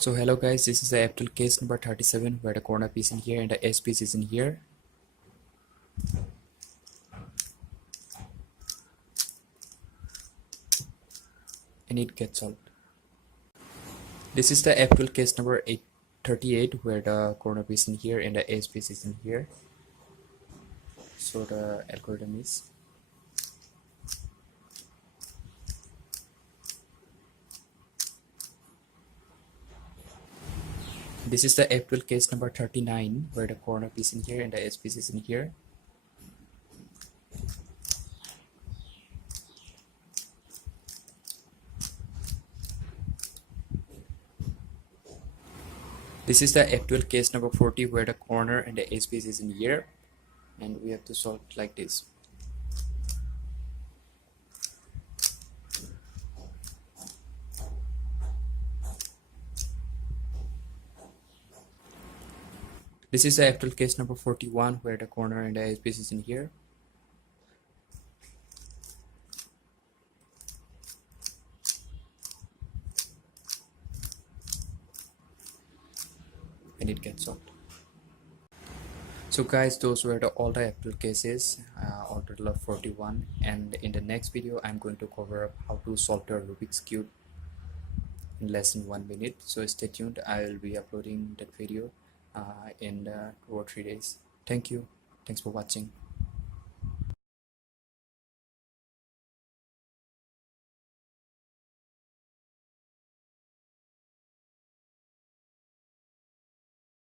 So hello guys, this is the F2L case number 37 where the corner piece in here and the S piece is in here. And it gets solved. This is the F2L case number 838 where the corner piece in here and the S piece is in here. So the algorithm is this is the F2L case number 39 where the corner piece in here and the S piece is in here. This is the F2L case number 40 where the corner and the S piece is in here, and we have to solve it like this. This is the F2L case number 41 where the corner and the S piece is in here. And it gets solved. So guys, those were all the F2L cases, all total of 41, and in the next video I'm going to cover up how to solve the Rubik's Cube in less than 1 minute. So stay tuned, I will be uploading that video in 2 or 3 days. Thank you, thanks for watching.